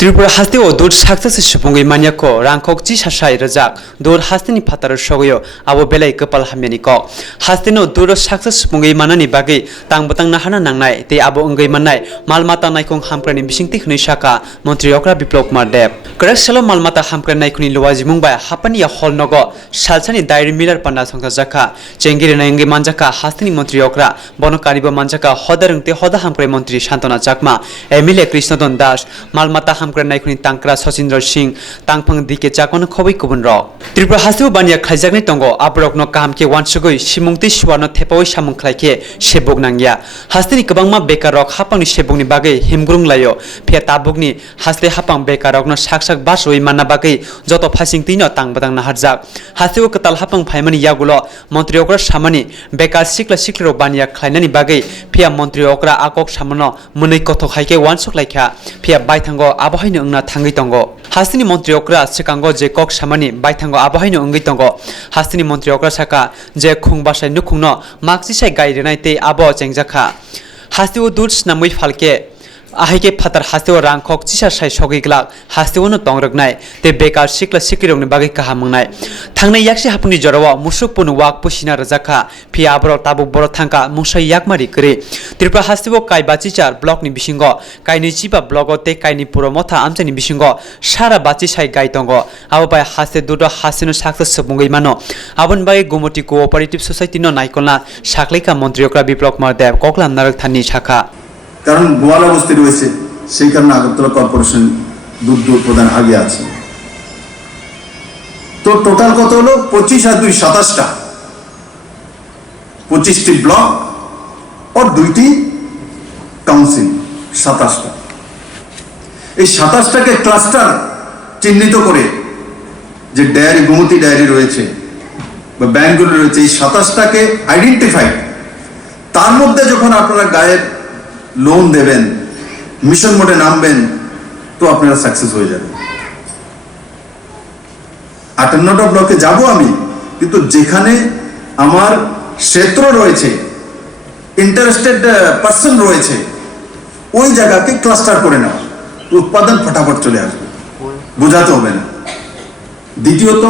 Tripura haste o dur success supungi manya ko rangkok chi sasai rajak dur haste ni phatar sogoyo abo belai kapal hamyani ko haste no dur success supungi manani bagi tang batang nahana nangnai te abo ongai manai malmata naikong hamkrani bisingti khni shaka mantri okra biplok mardev correct salo malmata hamkrani naikuni lowaji mungbai hapani ya hol nogo salsani diary miller panda songsa jaka chengiri naingi manjaka haste ni mantri okra bonokariba manjaka hodarungte hoda hamkrai mantri shantana chakma emile krishnadon das malmata नायखुनि तांक्रा Sachindra Singh तांफां दिके चाकन खबै कुबुन र त्रिपुरा हासिउ बानिया खाइजाकनि तंगो आबरकनो कामके वानसुगै सिमुंगति सुवानो थेपावै सामुं खलाइके सेबुक नांगिया हास्तिनि गोबांमा बेकार रक हापांनि सेबुकनि बागै हिमग्रुं लायो फे ताबुकनि हास्ते हापां बेकार रकनो साकसाक बासoi मानना बागै जतो फासिंतिनो तांबदां नाहारजाक हासिउ कताल हापां फाइमानि यागुलो मन्त्रि अक्रा सामानि बेकार सिक्ला सिक्लरो बानिया खाइनानि बागै फिया मन्त्रि अक्रा आकक सामनो मुनै कथ खाइके वानसुक लाइखा फिया बायथांगो आबहायनो अंगना थांगै तंगो हास्तिनि मन्त्रि अक्रा सिकांगो जे कक सामानि बायथांगो आबहायनो अंगै तंगो हास्तिनि मन्त्रि अक्रा साका जे खुंबासाय नुखुंनो माक्सिसाय गायरेनाय ते आबो चेंजाखा हास्तिउ दुर्स नामै फालके आहायके फातार हास्तिउ रांखक चिसा साय सगैग्लाक हास्तिउनो तंग्रगनाय ते बेकार सिक्ला सिक्रिरंनि बागै काहा मंगनाय थांनाय याक्सि हापुनि जरावा मुसुक पुनु वाक पुसिना रजाखा फि आबरो ताबुक बर थांका मुसाय याकमारि करे त्रिपुरा हास्तिउ कायबा चिचार ब्लकनि बिसिंगो कायनि चिबा ब्लगो ते कायनि पुरो मथा आमचानि बिसिंगो सारा बाचि साय गायतंगो आबोबाय हास्ते दुदो हासिनो साक्सेस सपुंगै मानो आबन बाय गुमति कोऑपरेटिव सोसाइटी नो नायकलना साखलेका मन्त्रि अक्रा बिप्लक मारदेव कोकलाम नारक थानि शाखा কারণ গোয়াল অবস্থিত রয়েছে সেই কারণে আগরতলা কর্পোরেশন দুধ প্রদান আগে আছে তো টোটাল কত হলো 25 আর 2 27টা 25টি ব্লক আর 2টি কাউন্সিল 27টা এই 27টাকে ক্লাস্টার চিহ্নিত করে যে ডায়েরি গুমতি ডায়েরি রয়েছে বা ব্যাংকগুলো রয়েছে এই 27টাকে আইডেন্টিফাই তার মধ্যে যখন আপনারা গায়ের লোন দেবেন মিশন মোডে নামবেন তো আপনারা সাকসেস হয়ে যাবেন 58টা ব্লকে যাব আমি কিন্তু যেখানে আমার ক্ষেত্র রয়েছে ইন্টারেস্টেড পারসন রয়েছে ওই জায়গাকে ক্লাস্টার করে নাও উৎপাদন ফটাফট চলে আসবে বোঝাতে হবে না দ্বিতীয়ত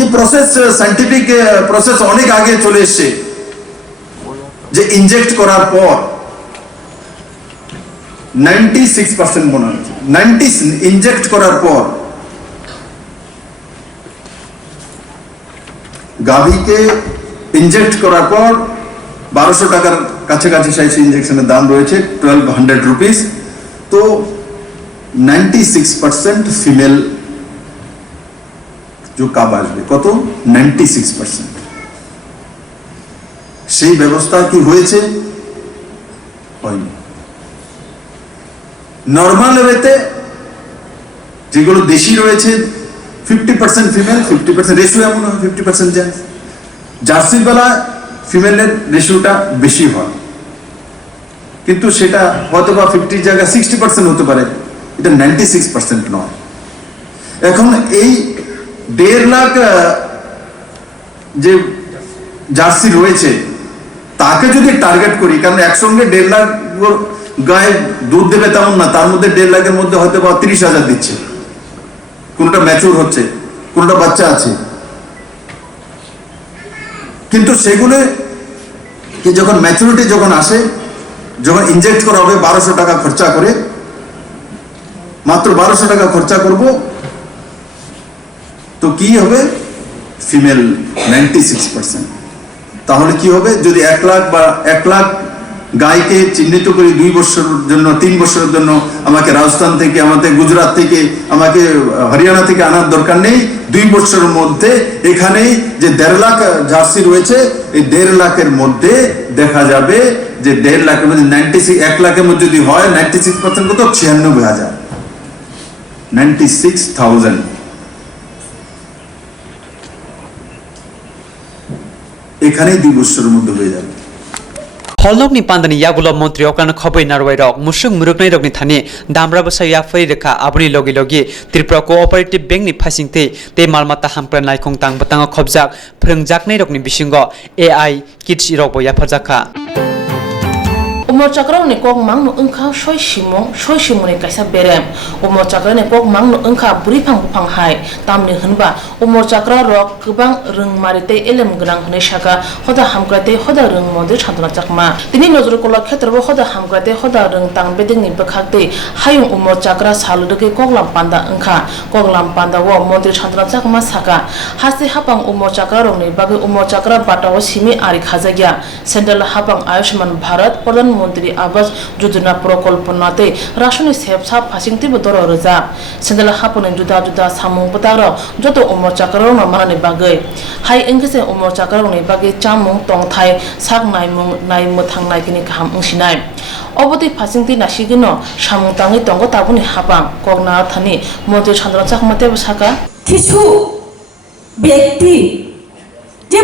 এই প্রসেস সায়েন্টিফিক প্রসেস অনেক আগে চলে এসেছে যে ইনজেক্ট করার পর 96% বোনাস 90 ইনজেক্ট করার পর গাভীকে ইনজেক্ট করার পর 1200 টাকার কাছাকাছি সাইজ ইনজেকশনের দাম রয়েছে 1200 রুপিস তো 96% ফিমেল जो কাব আসবে কত 96% সেই ব্যবস্থা কি হয়েছে হয়নি নরমাল ওয়েতে যেগুলো দেশি রয়েছে 50% ফিমেল 50% রেশিও এমন 50% জেন্টস জার্সি বেলা ফিমেলের রেশিওটা বেশি হয় কিন্তু সেটা হয়তো বা 50 জায়গা 60% হতে পারে এটা 96% নয় এখন এই 1.5 লাখ যে জার্সি রয়েছে তাকে যদি টার্গেট করি কারণ একসঙ্গে 1.5 লাখ গায়ে দুধ দেবে তেমন না তার মধ্যে 1.5 লাখের মধ্যে হয়তো বা 30,000 দিচ্ছে কোনটা ম্যাচিউর হচ্ছে কোনটা বাচ্চা আছে কিন্তু সেগুলো কি যখন ম্যাচুরিটি যখন আসে যখন ইনজেক্ট করা হবে 1200 টাকা খরচা করে মাত্র 1200 টাকা খরচা করব তো কি হবে ফিমেল 96% তাহলে কি হবে যদি 1 লাখ বা 1 লাখ গায়কে চিহ্নিত করি 2 বছরের জন্য 3 বছরের জন্য আমাকে রাজস্থান থেকে আমাদের গুজরাট থেকে আমাকে হরিয়ানা থেকে আনার দরকার নেই 2 বছরের মধ্যে এখানে যে 1.5 লাখ জার্সি রয়েছে এই 1.5 লাখের মধ্যে দেখা যাবে যে 1.5 লাখের মধ্যে 96 1 লাখের মধ্যে যদি হয় 96% কত 96,000 96,000 এখানেই 2 বছরের মধ্যে হয়ে যাবে हलनकनि पान्दानि यागुलो मन्त्रि अक्रान खबै नारवाय रक मुसुक मुरुकनाय रकनि थानि दामरा बसा याफै रेखा आबुनि लगे लगे त्रिपुरा कोऑपरेटिव बैंकनि फासिंते ते मालमाता हामप्रा नायखं तांग बतांग खबजाक फोरोंजाकनाय रकनि बिसिंग एआई किड्स रकबो याफारजाखा umor chakra ni kok mang no engkha soi simong ni kaisa berem umor chakra ni kok mang no engkha buri phang hai tamni hunba umor chakra rok kubang rung marite elem grang hne shaka hoda hamkrate hoda rung mondir chandra chakma tini nojor kola khetrbo hoda hamkrate hoda rung tang beding ni bakhakte hayung umor chakra saludege koklam panda engkha koklam panda wo mondir chandra chakma saka hasi hapang umor chakra rok ni bage umor chakra batawo simi ari khajagya sendal hapang ayushman bharat pradhan Mantri Awas Yojana প্রকল্পনাতে রাশনে সেবসা ফাসিংতি বদর রজা সেন্দাল হাপনে জুদা জুদা সামুং পতার যত উমর চাকরং মানানি বাগৈ high এংগেসে Umar চাকরংনি বাগে চামুং টংথাই সাক নাইমু থাংনাই কিনি গাহাম উংसिनाय অবতি ফাসিংতি নাসিগিন সামুং তাঙি তঙ্গ তাবুনি হাপাং কগনা Thani মন্ত্রী চন্দ্র চাকমাতে বসাকা কিছু ব্যক্তি যে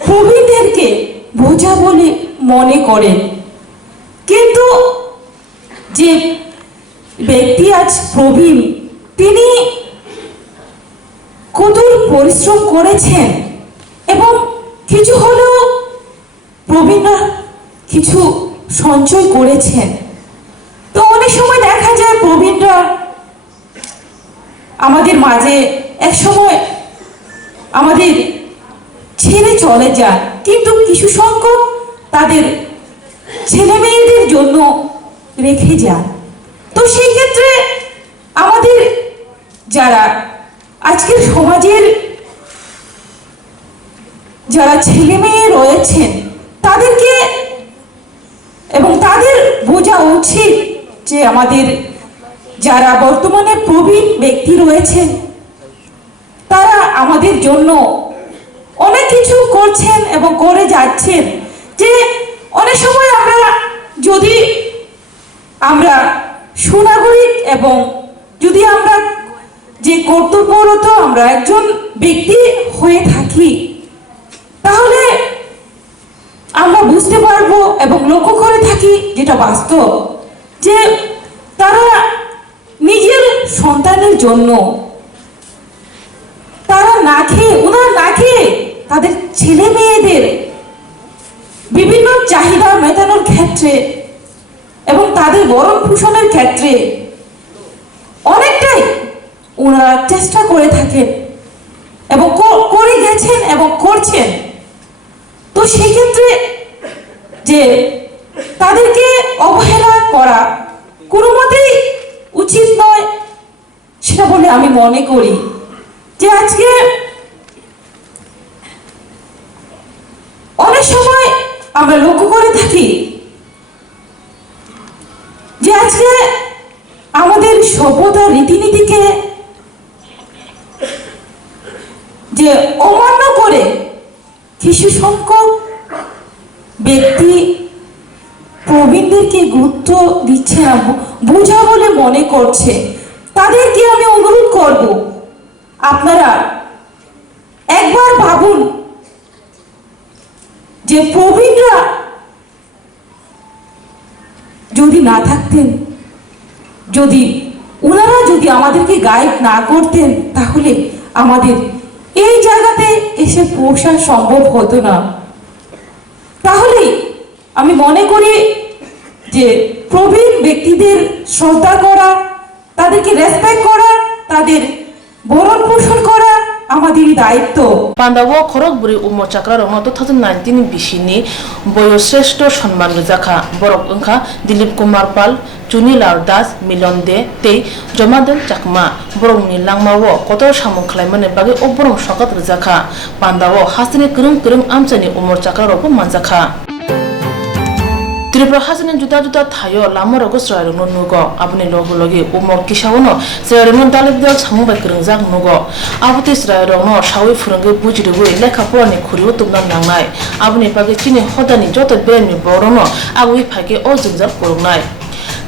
প্রবীণদেরকে বোঝা বলে মনে করেন কিন্তু যে ব্যক্তি আজ প্রবীণ তিনি কঠোর পরিশ্রম করেছেন এবং কিছু হলেও প্রবীণরা কিছু সঞ্চয় করেছেন তো অনেক সময় দেখা যায় প্রবীণরা আমাদের মাঝে এক সময় আমাদের ছেড়ে চলে যায় কিন্তু কিছু সংখ্যক তাদের ছেলে মেয়েদের জন্য রেখে যায় তো সেই ক্ষেত্রে আমাদের যারা আজকের সমাজের যারা ছেলে মেয়ে রয়েছেন তাদেরকে এবং তাদের বোঝা উচিত যে আমাদের যারা বর্তমানে প্রবীণ ব্যক্তি রয়েছেন তারা আমাদের জন্য অনেক কিছু করছেন এবং করে যাচ্ছেন যে অনেক সময় যদি আমরা সুনাগরিক এবং যদি আমরা যে কর্তব্যরত আমরা একজন ব্যক্তি হয়ে থাকি তাহলে আমরা বুঝতে পারবো এবং লক্ষ্য করে থাকি যেটা বাস্তব যে তারা নিজের সন্তানের জন্য তারা না খেয়ে তাদের ছেলে মেয়েদের বিভিন্ন চাহিদা মেটানোর ক্ষেত্রে এবং তাদের ভরণ পোষণের ক্ষেত্রে অনেকটাই ওনারা চেষ্টা করে থাকেন এবং করে গেছেন এবং করছেন তো সেই ক্ষেত্রে যে তাদেরকে অবহেলা করা কোনো মতেই উচিত নয় সেটা বলে আমি মনে করি যে আজকে অনেক সময় আমরা লক্ষ্য করে থাকি যে আজকে আমাদের সভ্যতা রীতিনীতিকে যে অমান্য করে কিছু সংখ্যক ব্যক্তি প্রবীণদেরকে গুরুত্ব দিচ্ছে না বোঝা বলে মনে করছে তাদেরকে আমি অনুরোধ করব আপনারা একবার ভাবুন যে প্রবীণরা যদি না থাকতেন যদি ওনারা যদি আমাদেরকে গাইড না করতেন তাহলে আমাদের এই জায়গাতে এসে পৌঁছা সম্ভব হতো না তাহলে আমি মনে করি যে প্রবীণ ব্যক্তিদের শ্রদ্ধা করা তাদেরকে রেসপেক্ট করা তাদের ভরণ পোষণ করা আমাদেরই দায়িত্ব পান্ডাবো খরগবুরি উমর চাকরা রং 2019 বিশিনি বয়োশ্রেষ্ঠ সম্মান রজাখা বরক ওংখা দিলীপ কুমার পাল চুনিলাল দাস মিলন দে তে জমাদেল চাকমা বরংনি লাংমাও কত সামুং খালাইমানে বাগে অবরং সকাত রজাখা পান্ডাবো হাসিনি করং আমচানি উমর চাকরা রব মানজাখা ত্রিপুরা হাসিনে জুতা জুতা থায়ো লামরগো শ্রয়রং নুগো আপনি লগি উমর কিসাওনো শ্রয়রং দালিবদাল সামুবাই করংজাক নুগো আবতি শ্রয়রং সাউই ফুরঙ্গে বুজিরুগৈ লেখাপড়ানি খুরিও তুমনা নাंनाय আপনি পাগে চিনি হদানি যত বেনি বরনো আগুই ফাইকে অ জঞ্জাল করংनाय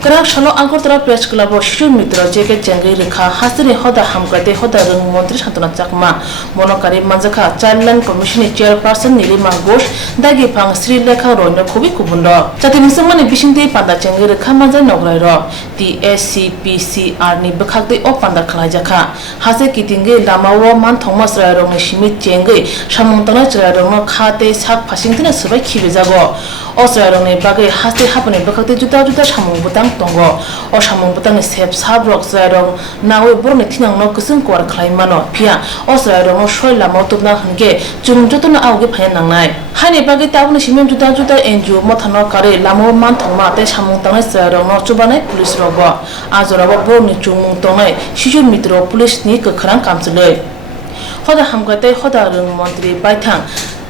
Kerak shalo Angkotara Press Club Shishur Mitra Jeke Jengi Rekha Hasini Hoda Hamkate Hoda Rung Montri Shantuna Chakma Monokari Manzaka Childline Commission Chairperson Nilima Ghosh Dagi Pang Sri Lekha Rono Kubi Kubundo Chati Musamani Bishinte Panda Jengi Rekha Manza Nograiro TSCPCR ni Bekhakde O Panda Khalajaka Hase Kitinge Lamawo Man Thomas Rairong Shimit Jengi Shamontana Rairong Khate Sak Pashington Subai Kibizago Osrairong Bagi Hase Hapane Bekhakde Juta Juta Shamong Butang Tongo o samung butang sep sabrok zairong nawe borne thinang no kusung kwar khlaimano phia o zairong no soila motubna hangge chung jotona auge phaya nangnai haine bagi tabuni simen juta juta NGO mothano kare lamo man thongma te samung tangai zairong no chubanai police rogo azorabo borni chungmung tongai shishur mitro police ni kakhrang kamchulei hoda hamgate hoda rung mantri baithang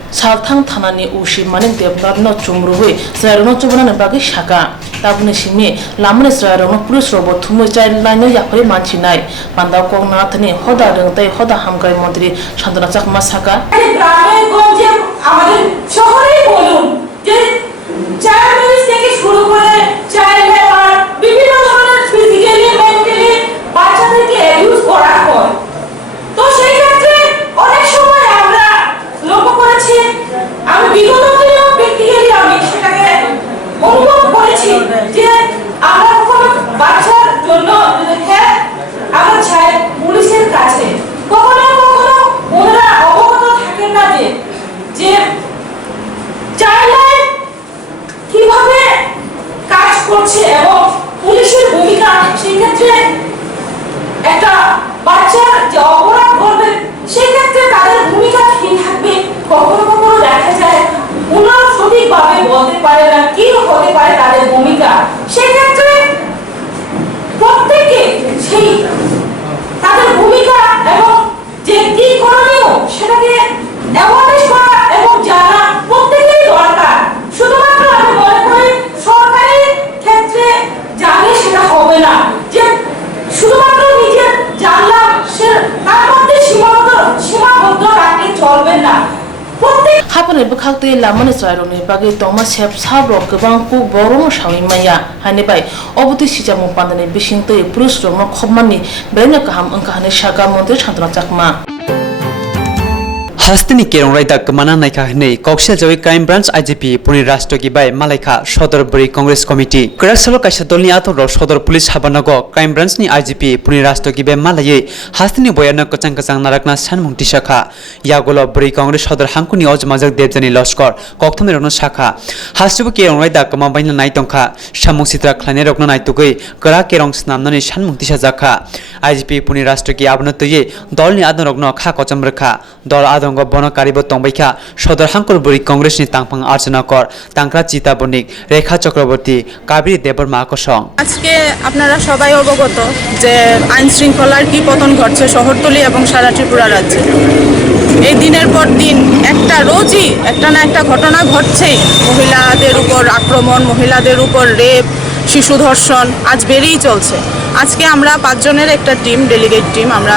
Salthang Thanani Ushi Manik Devnar no Chumruwe, Zarono Chubana Bagi Shaka, Tabuni Shimi, Lamani Zarono Police Robot, Tumu Childline Yapari Manchinai, Panda Kong Nathani, Hoda Rente, Hoda Hamgai Mondri, Chandra Chak Masaka. আমি বিগত দিনে ব্যক্তিগতভাবে আমি সেটাকে অনুভব করেছি যে আমরা কোনো বাচ্চার জন্য হ্যাঁ আমরা চাই পুলিশের কাছে কখনো কখনো ওনারা অবগত থাকেন না যে চাইল্ড কিভাবে কাজ করছে এবং পুলিশের ভূমিকা সেক্ষেত্রে একটা বাচ্চা যে অপরাধ করবে সেক্ষেত্রে তাদের ভূমিকা কি থাকবে কখনো কখনো দেখা যায় ওনারা সঠিকভাবে বলতে পারে না কি হতে পারে তাদের ভূমিকা সেক্ষেত্রে প্রত্যেককে সেই তাদের ভূমিকা এবং যে কি করণীয় সেটাকে অ্যাওয়ারনেস করা এবং জানা প্রত্যেকেরই দরকার শুধুমাত্র আমি মনে করি সরকারি ক্ষেত্রে জানলে সেটা হবে না যে শুধুমাত্র নিজের জানলাম সে তার মধ্যে সীমাবদ্ধ রাখলে চলবে না Hapane bekhakte lamani Zaironi Bagi Toma Sep Sabrok Gabang Kokborok Shawi Maya Hanibai Obuti Sijamu Pandane Bishinte Police Rono Khobmani Brena Kaham Angkahane Shaka Montri Chandra Chakma Hastini Kerong Raida Kamana Naika Hne, Kokshel Jawi Crime Branch IGP, Puni Rastogi by Malaika, Shodor Buri Congress Committee. Krasalo Kashatoli Ato Shodor Police Habanago, Crime Branch ni IGP, Puni Rastogi by Malaye, Hastini Boyana Kochankasang Narakna Sanmung Tishaka, Yagolo Buri Congress Shodor Hankuni Ojmazak Devjani Loskor, Koktomerono Shaka, Hastubu Kerong Raida Kamabina Naitonka, Shamung Sitra Klanerokno Naituki, Kara Kerong Snamnani Sanmung Tishazaka, IGP Puni Rastogi Abnatoye, Dolni Adorogno Kakochambraka, Dol Adong Bono Karibo Tombeka, Shodor Hankor Buri Congress ni Tangpang Archanakor, Tankra Chita Bonik, Rekha Chakraborty, Kabiri Debor Makosong. আজকে আপনারা সবাই অবগত যে আইন শৃঙ্খলার কি পতন ঘটছে শহরতলি এবং সারা ত্রিপুরা রাজ্যে। এই দিনের পর দিন একটা রোজই একটা না একটা ঘটনা ঘটছেই, মহিলাদের উপর আক্রমণ, মহিলাদের উপর রেপ, শিশু ধর্ষণ আজ বেড়েই চলছে। আজকে আমরা 5 জনের একটা টিম, ডেলিগেট টিম, আমরা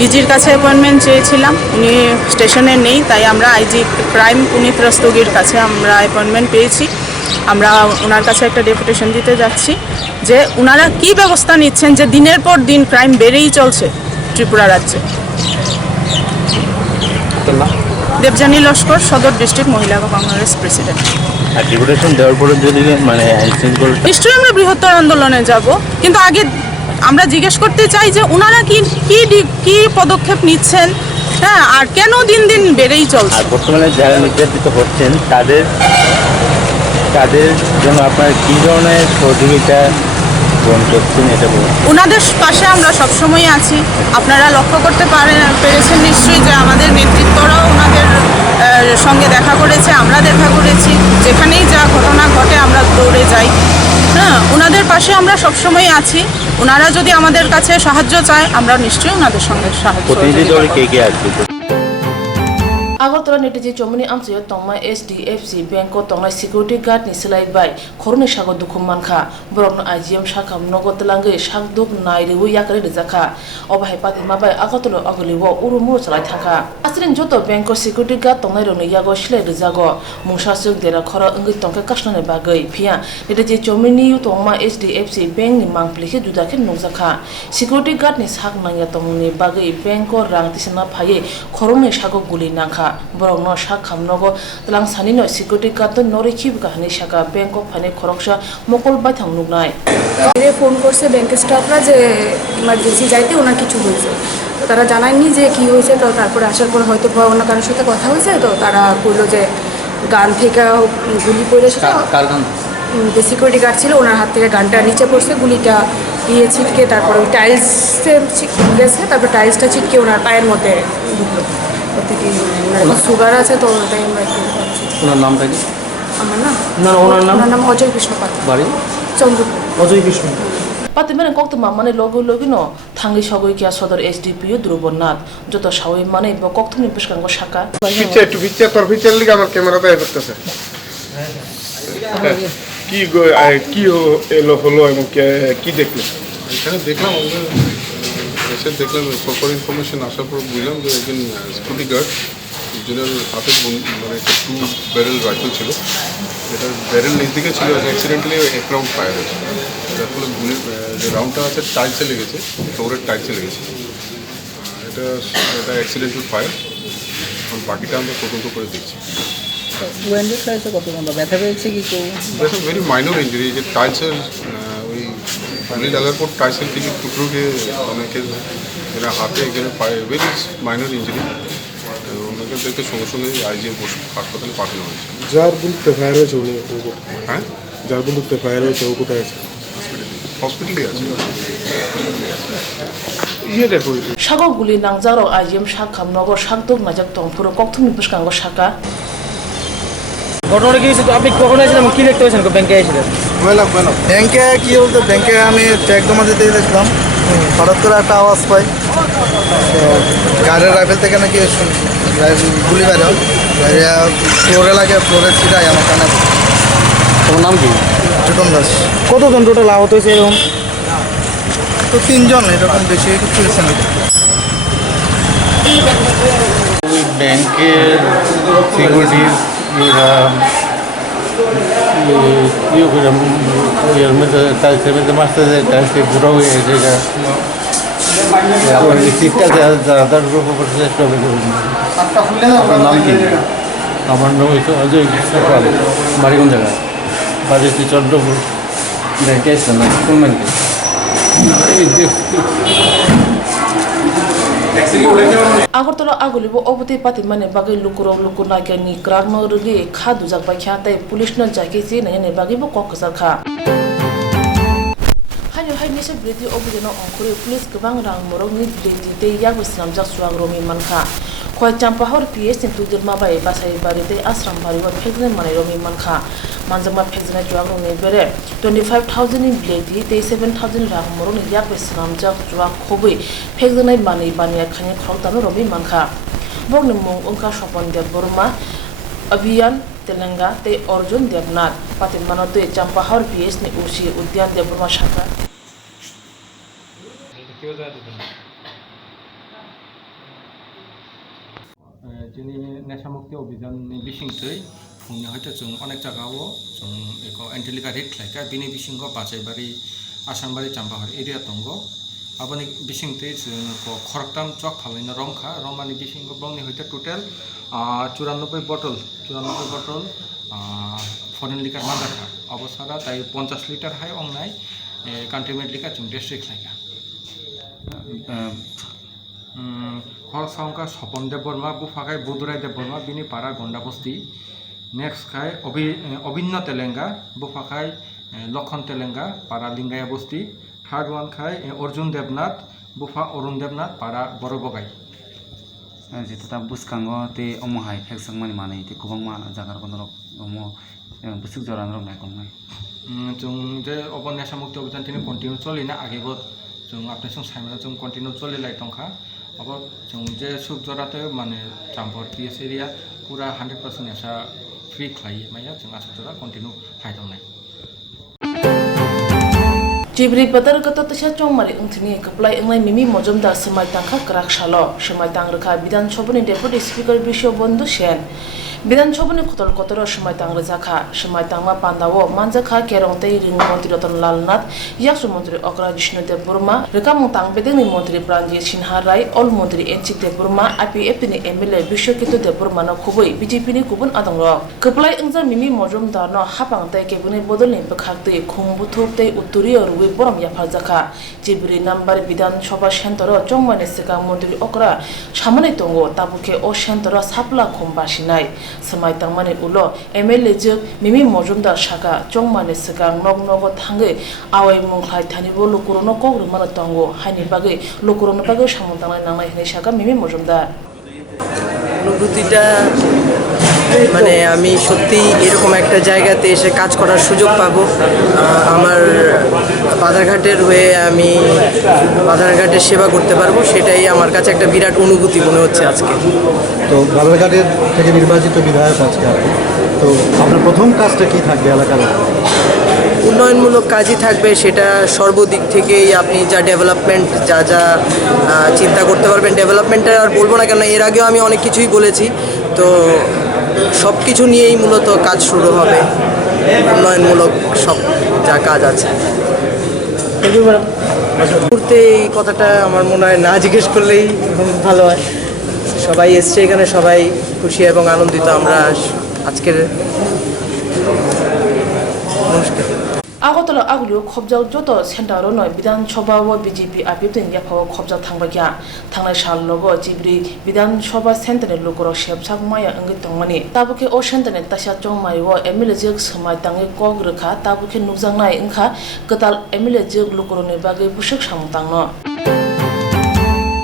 ডিজির কাছে অ্যাপয়েন্টমেন্ট চেয়েছিলাম, উনি স্টেশনে নেই, তাই আমরা আইজি ক্রাইম পুনিত রাস্তগির কাছে আমরা অ্যাপয়েন্টমেন্ট পেয়েছি। আমরা ওনার কাছে একটা ডেপুটেশন দিতে যাচ্ছি যে ওনারা কি ব্যবস্থা নিচ্ছেন যে দিনের পর দিন ক্রাইম বেড়েই চলছে ত্রিপুরা রাজ্যে। দেবযানী লস্কর, সদর ডিস্ট্রিক্ট মহিলা কংগ্রেস প্রেসিডেন্ট। আর ডেপুটেশন দেওয়ার পরে যদি মানে নিশ্চয়ই আমরা বৃহত্তর আন্দোলনে যাব, কিন্তু আগে আমরা জিজ্ঞেস করতে চাই যে ওনারা কি পদক্ষেপ নিচ্ছেন, হ্যাঁ, আর কেন দিন দিন বেড়েই চলছে। আর বর্তমানে যারা নির্যাতিত হচ্ছেন তাদের জন্য আপনার কী ধরনের সহযোগিতা গ্রহণ করছেন এটা বলুন। ওনাদের পাশে আমরা সবসময় আছি। আপনারা লক্ষ্য করতে পেরেছেন নিশ্চয়ই যে আমাদের নেতৃত্বরাও ওনাদের সঙ্গে দেখা করেছে, আমরা দেখা করেছি, যেখানেই যা ঘটনা ঘটে আমরা দৌড়ে যাই। হ্যাঁ, ওনাদের পাশে আমরা সবসময় আছি। ওনারা যদি আমাদের কাছে সাহায্য চায় আমরা নিশ্চয়ই ওনাদের সঙ্গে সাহায্য। প্রতিনিধি দলে কে কে আসবে? আগরতলা নেটেজি চমনি আমসিও তংমা SDFC ব্যাংক তংনাই security guard ni selai bai khorni sago dukhum manka borokno IGM shakam nogot langai sakduk nairibu yakari rijaka obahai patima bai agotolo agoliwo urumu chalai thaka asrin joto bank security guard tongnai roni yago silai rijago mungsasuk dera khora ongoi tongka kasnane bagai phia neteji chomini tongma SDFC bank ni mangplikhe judakhe nokjaka security guard ni sak nangya tongni bagai bank rang tisna phaye khorni sago guli nangka borokno sak khamnogo tlang sanino security guard to nori khibga hani saka bank of phane khoroksa mokol baithang nugnai এর phone করছে ব্যাংকের স্টাফরা যে emergency যাইতে ওনার কিছু হয়েছে তো তারা জানায়নি যে কি হয়েছে তো তারপরে আসার পর হয়তো অন্য কারোর সাথে কথা হয়েছে তো তারা বললো যে গান থেকে গুলি পড়ে সেটা যে সিকিউরিটি গার্ড ছিল ওনার হাত থেকে গানটা নিচে পড়ছে গুলিটা গিয়ে ছিটকে তারপরে ওই টাইলসে গেছে তারপর টাইলসটা ছিটকে ওনার পায়ের মধ্যে ঢুকলো ওর থেকে ওনার সুগার আছে তো ওটাই আমরা একটু পাচ্ছি। ওনার নামটা কি? আমার না না ওনার নাম অজয় কৃষ্ণ পাত্র বাড়ি Chandrapur. Ajay Krishna Patimene Koktwma mane logino thangi sogoi kia sodor SDPO Drubonnath joto sawai mane bo Koktwma biskango shaka picture তোর পিকচার লিগে আমার ক্যামেরাতে করতেছে কি এলো হলো এবং কি দেখলো এখানে দেখলাম এসে দেখলাম প্রপার ইনফরমেশন আসার পর বুঝলাম যে একজন সিকিউরিটি গার্ড একজনের হাতে মানে একটা 2 ব্যারেল রাইফেল ছিল এটা ব্যারেল নিচ দিকে ছিল অ্যাক্সিডেন্টালি এক রাউন্ড ফায়ার হয়েছে যার ফলে গুলির যে রাউন্ডটা আছে টাইলসে লেগেছে ফ্লোরের টাইলসে লেগেছে এটা অ্যাক্সিডেন্টাল ফায়ার এখন বাকিটা আমরা তদন্ত করে দেখছি ব্যথা পেয়েছে কি কেউ? ভেরি মাইনর ইঞ্জুরি যে টাইলসের ওই গুলি লাগার পর টাইলসের থেকে টুকরো গিয়ে অনেকের এরা হাতে এখানে পায়ে ভেরি মাইনর ইঞ্জুরি ওনাকে দেখে সঙ্গে সঙ্গে IGM হাসপাতালে পাঠানো হয়েছে। যার বুলতে ফায়ার হয়েছে উনি হ্যাঁ যার বুলতে ফায়ার হয়েছে ও কোথায় আছে? হসপিটালে আছে। sago guli nangjaro IGM shakhamnogo sakduk najak tongpuro Koktwma biskango shaka ঘটনা কি হয়েছে? আপনি কখন এসেছিলেন? কি দেখতে পেয়েছেন ব্যাংকে এসেছিলেন? ব্যাংকে কি বলতে ব্যাংকে আমি চেক জমা দিতে দেখলাম হঠাৎ করে একটা আওয়াজ পাই গাড়ির রাইফেল থেকে নাকি গুলি বেরো ফ্লোরে লাগে ফ্লোরে ছিটাই আমার কানে। তোমার নাম কি? চুটন দাস। কতজন টোটাল আহত হয়েছে এরকম? তো 3 জন, এরকম বেশি কিছু হয়েছে না। ব্যাংকের সিকিউরিটি টাইলসের মধ্যে মারতেছে, টাইলসে ঘুরা হয়ে গেছে এটা সিটটা যার উপর করছে। আপনার নাম কি? আমার নাম হচ্ছে অজয় কৃষ্ণ পাল। বাড়ি কোন জায়গায়? বাড়ি হচ্ছে চন্দ্রপুর। ব্যাংকে এসছেন না? কোন ব্যাংকে? Agortolo agolibo obuti patimane bagai lukuro lukuna ke ni kragno rugi kha dujak bai kha tai police no jaki si ne bagai bo kokasar kha Hanyo hai nise briti obudeno onkore police gebang rang morok ni briti te yak bisnamjak suang romi mankha khoi champahor PS ni tudirma bai basai bari te asram bari wa phekne mane romi mankha manjama phekjana suang romi bere 25,000 in briti te 7,000 rang morok ni yak bisnamjak suang khobui phekjana mani bania khani khroktano romi mankha bogni mung ongka sopon de burma अभियान तेलंगा ते अर्जुन देवनाथ पातिमानो ते चंपाहर PS नि उसी उद्यान देवबर्मा शाखा जोंनि नेशामुक्ति अभियाननि बिसिंखै फुंनि हयथ' जों अनेक जायगायाव जों बेखौ एन्टिलिका रेड खालायखा बिनि बिसिंखौ बाजायबारि आसामबारि चंपाहर एरिया दंग aboni bisingte जों खरकटाम चक फालायना रंखा रमानि बिसिंखौ बंनि हयथ' टोटेल 94 बटल फरेन लिकार मांगाखा अबसारा ताई 50 लिटार हाय अंगनाय कान्ट्रीमेट लिकार जों डिस्ट्रिक्ट लायका खर साउंका सपन देव बर्मा बुफाखाय बुदुराय देव बर्मा बिनि पारा गंडा बस्ती नेक्स्ट खाय अभिन्न तेलेंगा बुफाखाय लखन तेलेंगा पारा लिंगाया बस्ती थर्ड वन खाय अर्जुन देवनाथ बुफा अरुण देवनाथ पारा बरबगाय जेता बुसकांगो ते अमहाय फेक्सां मानि माने ते गोबां मा जागार गनरक अमो बुसुक जरान रक नाय कोन जों जे अपन नेशा मुक्ति अभियान तिनि कन्टिन्यू चलिना आगेबो जों आपने सं साइमना जों कन्टिन्यू चलिलाय दंखा अब जों जे सुब जराते माने चाम्पर पिएस एरिया पूरा 100% ऐसा फ्री खाइए माया जों आसुब जरा continue हाइदावनाय Jibri badar gato tasha chongmari ungthini kaplai englai mimi mojumdar semai tangkha krak shalo semai tangrekha bidan chobani deputy speaker bisho bondu shen bidan chobani khotol kotoro semai tangre jakha semai tangma pandawo manjakha kerongtei ring mantri ratan lalnath yaksu mantri okra vishnudev burma rekamung tangbedeni mantri pranjit sinha rai ol mantri enchikdev burma IPF ni MLA bishokito dev burma no khubui BJP ni kubun adangro kaplai engja mimi mojumdar no hapangtai kebuni bodolni bakhaktei khungbuthuktei utturiyo Borom Yapazaka, Jibri number Bidan Choba Shantoro, Jongmani Sika Mundri Okra, Shamani Tongo, Tabuke O Shantoro, Sapla Kumbashinai, Samai Tamani Ulo, MLA Juk, Mimi Mojunda Shaka, Jongmani Sika, Nog Nogo Tangi, Away Munghai Tanibo, Lukurono Kog, Manatongo, Hani Bagi, Lukurono Bago Shamutana, Nama Shaka, Mimi Mojunda. অনুভূতিটা মানে আমি সত্যি এরকম একটা জায়গাতে এসে কাজ করার সুযোগ পাবো আমার বাধারঘাটের হয়ে আমি বাধারঘাটের সেবা করতে পারবো সেটাই আমার কাছে একটা বিরাট অনুভূতি মনে হচ্ছে আজকে তো বাধারঘাটের থেকে নির্বাচিত বিধায়ক আজকে তো আপনার প্রথম কাজটা কি থাকবে এলাকার উন্নয়নমূলক কাজই থাকবে সেটা সর্বদিক থেকেই আপনি যা ডেভেলপমেন্ট যা যা চিন্তা করতে পারবেন ডেভেলপমেন্টের আর বলবো না কেন এর আগেও আমি অনেক কিছুই বলেছি তো সব কিছু নিয়েই মূলত কাজ শুরু হবে উন্নয়নমূলক সব যা কাজ আছে মুহূর্তে এই কথাটা আমার মনে হয় না জিজ্ঞেস করলেই ভালো হয় সবাই এসছে এখানে সবাই খুশি এবং আনন্দিত আমরা আজকের অনুষ্ঠান Agotala aglu khobjal joto center no bidan choba wo BJP apipten yapaw khobjal thangbagya thangnai sal logo Jibri bidan choba center lokoro shepsak maya angi tongmani tabuke o center ne tasha chongmai wo MLA jek samai tangi kogrekha tabuke nukjangnai ingkha katal MLA jek lokoro ne bage bushak samtangno